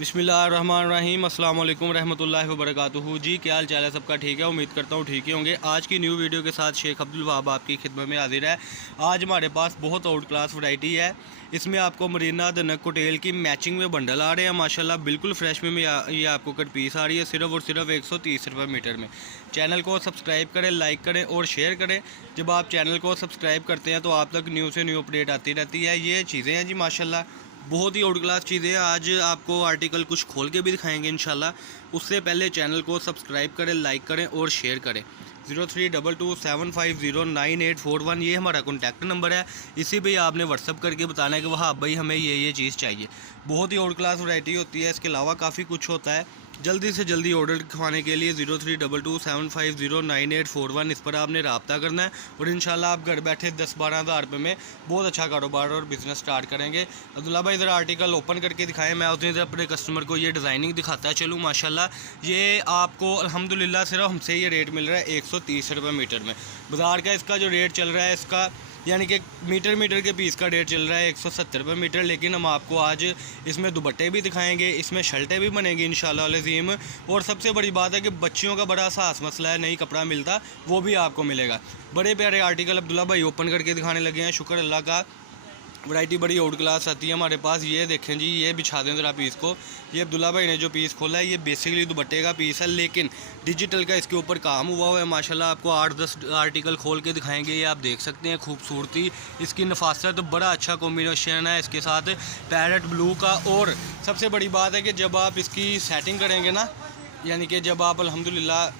बिस्मिल्लाहिर्रहमानिर्रहीम अस्सलाम वालेकुम रहमतुल्लाहि व बरकातुहू। जी क्या हाल चाल है सबका? ठीक है, उम्मीद करता हूँ ठीक ही होंगे। आज की न्यू वीडियो के साथ शेख अब्दुल वहाब आपकी खिदमत में हाजिर है। आज हमारे पास बहुत आउट क्लास वैरायटी है। इसमें आपको मरीना द नग कोटेल की मैचिंग में बंडल आ रहे हैं माशाल्लाह, बिल्कुल फ्रेश में ये आपको कट पीस आ रही है सिर्फ और सिर्फ 130 रुपये मीटर में। चैनल को सब्सक्राइब करें, लाइक करें और शेयर करें। जब आप चैनल को सब्सक्राइब करते हैं तो आप तक न्यू से न्यू अपडेट आती रहती है। ये चीज़ें हैं जी माशाल्लाह, बहुत ही आउट क्लास चीज़ें हैं। आज आपको आर्टिकल कुछ खोल के भी दिखाएंगे इंशाल्लाह। उससे पहले चैनल को सब्सक्राइब करें, लाइक करें और शेयर करें। 0322750981 ये हमारा कॉन्टैक्ट नंबर है। इसी पे आपने व्हाट्सअप करके बताना है कि वहाँ भाई हमें ये चीज़ चाहिए। बहुत ही आउट क्लास वैरायटी होती है, इसके अलावा काफ़ी कुछ होता है। जल्दी से जल्दी ऑर्डर दिखवाने के लिए 0322750981 इस पर आपने रब्ता करना है और इंशाल्लाह आप घर बैठे 10-12 हज़ार रुपये में बहुत अच्छा कारोबार और बिज़नेस स्टार्ट करेंगे। अब्दुल्ला भाई इधर आर्टिकल ओपन करके दिखाएं, मैं उस दिन अपने कस्टमर को ये डिज़ाइनिंग दिखाता चलूँ। माशाल्लाह ये आपको अल्हम्दुलिल्लाह सिर्फ हमसे ये रेट मिल रहा है 130 रुपये मीटर में। बाज़ार का इसका जो रेट चल रहा है इसका यानी कि मीटर के पीस का रेट चल रहा है 170 रुपये मीटर। लेकिन हम आपको आज इसमें दुपट्टे भी दिखाएंगे, इसमें शर्टें भी बनेंगी इंशाल्लाह अज़ीम। और सबसे बड़ी बात है कि बच्चियों का बड़ा सास मसला है, नहीं कपड़ा मिलता, वो भी आपको मिलेगा। बड़े प्यारे आर्टिकल अब्दुल्ला भाई ओपन करके दिखाने लगे हैं, शुक्र अल्लाह का। वैरायटी बड़ी आउट क्लास आती है हमारे पास। ये देखें जी, ये बिछा दें ज़रा पीस को। ये अब्दुल्ला भाई ने जो पीस खोला है ये बेसिकली दुपट्टे का पीस है, लेकिन डिजिटल का इसके ऊपर काम हुआ है माशाल्लाह। आपको 8-10 आर्टिकल खोल के दिखाएंगे, ये आप देख सकते हैं खूबसूरती, इसकी नफासत, तो बड़ा अच्छा कॉम्बिनेशन है इसके साथ पैरेट ब्लू का। और सबसे बड़ी बात है कि जब आप इसकी सेटिंग करेंगे ना, यानी कि जब आप अल्हम्दुलिल्लाह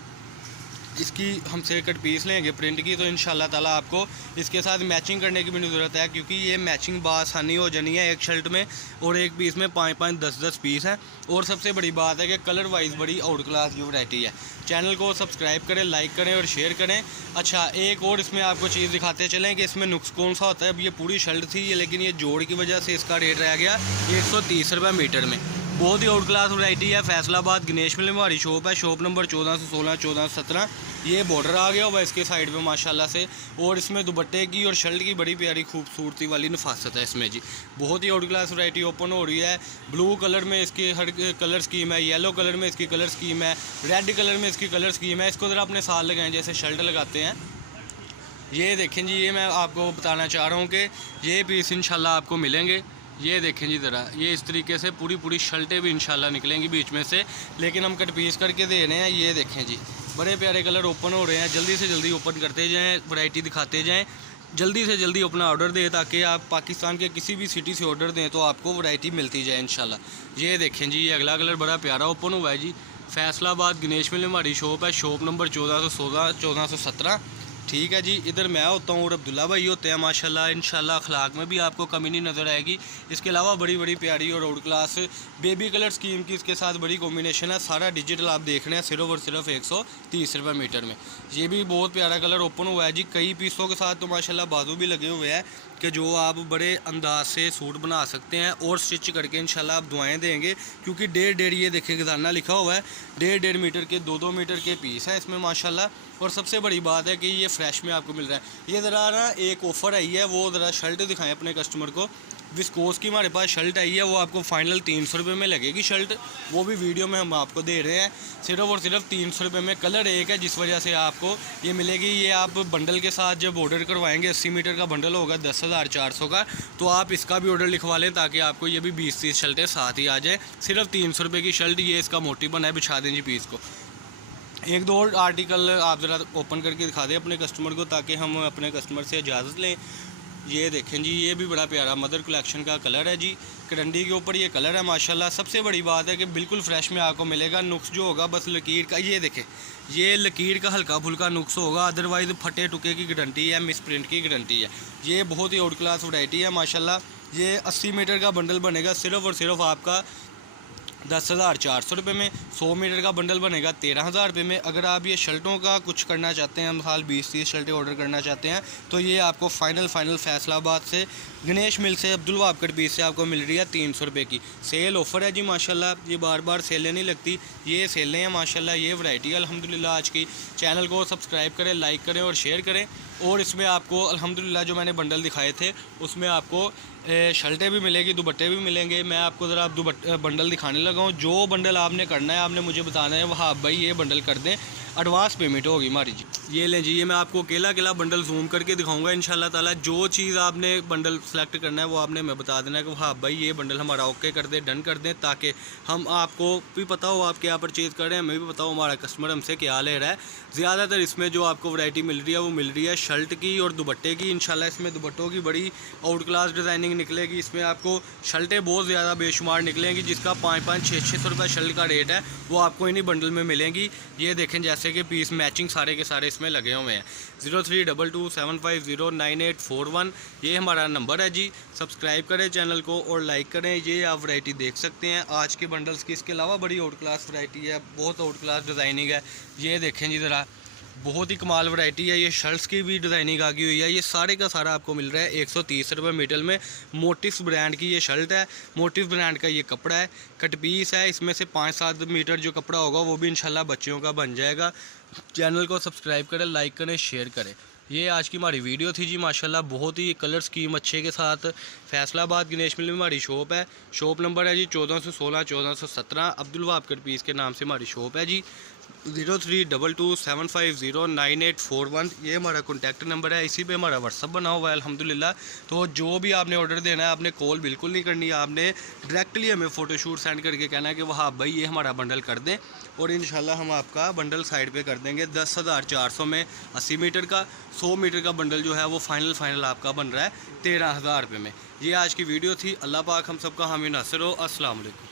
इसकी हमसे कट पीस लेंगे प्रिंट की, तो इंशाल्लाह ताला आपको इसके साथ मैचिंग करने की भी नहीं ज़रूरत है, क्योंकि ये मैचिंग बासानी हो जानी है। एक शर्ट में और एक पीस में 5-5, 10-10 पीस हैं। और सबसे बड़ी बात है कि कलर वाइज बड़ी आउट क्लास की वैरायटी है। चैनल को सब्सक्राइब करें, लाइक करें और शेयर करें। अच्छा, एक और इसमें आपको चीज़ दिखाते चलें कि इसमें नुक्स कौन सा होता है। अब ये पूरी शर्ट थी ये, लेकिन ये जोड़ की वजह से इसका रेट रह गया 130 रुपये मीटर में। बहुत ही आउट क्लास वैरायटी है। फैसलाबाद गणेश मिल में हमारी शॉप है, शॉप नंबर 1416, 1417। ये बॉर्डर आ गया हुआ इसके साइड पे माशाल्लाह से। और इसमें दुपट्टे की और शर्ट की बड़ी प्यारी खूबसूरती वाली नफासत है इसमें जी। बहुत ही आउट क्लास वैरायटी ओपन हो रही है। ब्लू कलर में इसकी हर कलर स्कीम है, येलो कलर में इसकी कलर स्कीम है, रेड कलर में इसकी कलर स्कीम है। इसको ज़रा अपने साथ लगाएं जैसे शर्ट लगाते हैं। ये देखें जी, ये मैं आपको बताना चाह रहा हूँ कि ये पीस इंशाल्लाह आपको मिलेंगे। ये देखें जी ज़रा, ये इस तरीके से पूरी शर्टें भी इंशाल्लाह निकलेंगी बीच में से, लेकिन हम कट पीस करके दे रहे हैं। ये देखें जी, बड़े प्यारे कलर ओपन हो रहे हैं। जल्दी से जल्दी ओपन करते जाएँ, वैरायटी दिखाते जाएँ, जल्दी से जल्दी अपना ऑर्डर दें, ताकि आप पाकिस्तान के किसी भी सिटी से ऑर्डर दें तो आपको वैरायटी मिलती जाए इंशाल्लाह। ये देखें जी, ये अगला कलर बड़ा प्यारा ओपन हुआ है जी। फैसलाबाद गणेश मिल में हमारी शॉप है, शॉप नंबर 1416, 1417। ठीक है जी, इधर मैं होता हूँ और अब्दुल्ला भाई होते हैं माशाल्लाह। इंशाल्लाह अखलाक में भी आपको कमी नहीं नज़र आएगी। इसके अलावा बड़ी प्यारी और out class baby colour scheme की इसके साथ बड़ी कॉम्बिनेशन है। सारा डिजिटल आप देख रहे हैं सिर्फ और सिर्फ 130 रुपये मीटर में। ये भी बहुत प्यारा कलर ओपन हुआ है जी। कई पीसों के साथ तो माशाल्लाह बाजू भी लगे हुए हैं कि जो आप बड़े अंदाज से सूट बना सकते हैं और स्टिच करके इंशाल्लाह आप दुआएं देंगे, क्योंकि 1.5 ये देखिए खजाना लिखा हुआ है, 1.5 मीटर के 2-2 मीटर के पीस हैं इसमें माशाल्लाह। और सबसे बड़ी बात है कि ये फ्रेश में आपको मिल रहा है। ये ज़रा ना एक ऑफ़र आई है, वो ज़रा शर्ट दिखाएं अपने कस्टमर को। विस्कोस की हमारे पास शर्ट आई है, वो आपको फाइनल 300 रुपये में लगेगी शर्ट। वो भी वीडियो में हम आपको दे रहे हैं सिर्फ और सिर्फ 300 रुपये में। कलर एक है जिस वजह से आपको ये मिलेगी। ये आप बंडल के साथ जब ऑर्डर करवाएंगे, 80 मीटर का बंडल होगा 10,400 का, तो आप इसका भी ऑर्डर लिखवा लें ताकि आपको ये भी 20-30 शर्टें साथ ही आ जाए। सिर्फ 300 रुपये की शर्ट। ये इसका मोटिव बना है, बिछा दें जी पीस को। एक दो और आर्टिकल आप ज़रा ओपन करके दिखा दें अपने कस्टमर को, ताकि हम अपने कस्टमर से इजाज़त लें। ये देखें जी, ये भी बड़ा प्यारा मदर कलेक्शन का कलर है जी। करंडी के ऊपर ये कलर है माशाल्लाह। सबसे बड़ी बात है कि बिल्कुल फ्रेश में आपको मिलेगा। नुक्स जो होगा बस लकीर का, ये देखें, ये लकीर का हल्का फुल्का नुक्स होगा, अदरवाइज़ फटे टुके की गारंटी है, मिस प्रिंट की गारंटी है। ये बहुत ही आउट क्लास वैरायटी है माशाल्लाह। ये 80 मीटर का बंडल बनेगा सिर्फ और सिर्फ आपका 10,400 रुपये में। 100 मीटर का बंडल बनेगा 13,000 रुपये में। अगर आप ये शर्टों का कुछ करना चाहते हैं, मिसाल 20-30 शर्टें ऑर्डर करना चाहते हैं, तो ये आपको फाइनल फैसलाबाद से गणेश मिल से अब्दुल वहाब कट पीस से आपको मिल रही है 300 रुपये की। सेल ऑफ़र है जी माशाल्लाह। ये बार सेलें नहीं लगती, ये सेलें हैं माशाल्लाह। ये वैरायटी है अल्हम्दुलिल्लाह आज की। चैनल को सब्सक्राइब करें, लाइक करें और शेयर करें। और इसमें आपको अल्हम्दुलिल्लाह जो मैंने बंडल दिखाए थे उसमें आपको शर्टें भी मिलेगी, दुपट्टे भी मिलेंगे। मैं आपको ज़रा अब बंडल दिखाने लगा हूँ। जो बंडल आपने करना है, आपने मुझे बताना है वहाँ भाई ये बंडल कर दें, एडवांस पेमेंट होगी हमारी जी। ये लें जी, ये मैं आपको अकेला अकेला बंडल जूम करके दिखाऊंगा इंशाल्लाह ताला। जो चीज़ आपने बंडल सेलेक्ट करना है वो आपने मैं बता देना है कि हाँ भाई ये बंडल हमारा ओके कर दे, डन कर दें, ताकि हम आपको भी पता हो आप क्या परचेज़ कर रहे हैं, हमें भी पता हो हमारा कस्टमर हमसे क्या ले रहा है। ज़्यादातर इसमें जो आपको वैरायटी मिल रही है वो मिल रही है शर्ट की और दुपट्टे की। इंशाल्लाह इसमें दुपट्टों की बड़ी आउट क्लास डिज़ाइनिंग निकलेगी। इसमें आपको शर्टें बहुत ज़्यादा बेशुमार निकलेंगी, जिसका 500-600 रुपये शर्ट का रेट है, वो आपको इन्हीं बंडल में मिलेंगी। ये देखें जैसे कि पीस मैचिंग सारे के सारे इसमें लगे हुए हैं। 032275098841 ये हमारा नंबर है जी। सब्सक्राइब करें चैनल को और लाइक करें। ये आप वैरायटी देख सकते हैं आज के बंडल्स की। इसके अलावा बड़ी आउट क्लास वैरायटी है, बहुत आउट क्लास डिज़ाइनिंग है। ये देखें जी ज़रा, बहुत ही कमाल वैरायटी है। ये शर्ट्स की भी डिज़ाइनिंग आ गई हुई है। ये सारे का सारा आपको मिल रहा है 130 रुपये मीटर में। मोटिव्स ब्रांड की ये शर्ट है, मोटिव्स ब्रांड का ये कपड़ा है, कट पीस है। इसमें से 5-7 मीटर जो कपड़ा होगा वो भी इंशाल्लाह बच्चियों का बन जाएगा। चैनल को सब्सक्राइब करें, लाइक करें, शेयर करें। ये आज की हमारी वीडियो थी जी। माशाल्लाह बहुत ही कलर स्कीम अच्छे के साथ फैसलाबाद गणेश मिल में हमारी शॉप है। शॉप नंबर है जी 1416 1417। अब्दुल वहाब कट पीस के नाम से हमारी शॉप है जी। 032275098841 ये हमारा कॉन्टैक्ट नंबर है। इसी पे हमारा व्हाट्सअप बना हुआ है अल्हम्दुलिल्लाह। तो जो भी आपने ऑर्डर देना है, आपने कॉल बिल्कुल नहीं करनी है, आपने डायरेक्टली हमें फ़ोटोशूट सेंड करके कहना है कि वहाँ भाई ये हमारा बंडल कर दें, और इंशाल्लाह हम आपका बंडल साइड पे कर देंगे। 10,400 में 80 मीटर का, 100 मीटर का बंडल जो है वो फाइनल आपका बन रहा है 13,000 रुपये में। ये आज की वीडियो थी। अल्लाह पाक हम सबका हामी नासिर हो। अस्सलाम वालेकुम।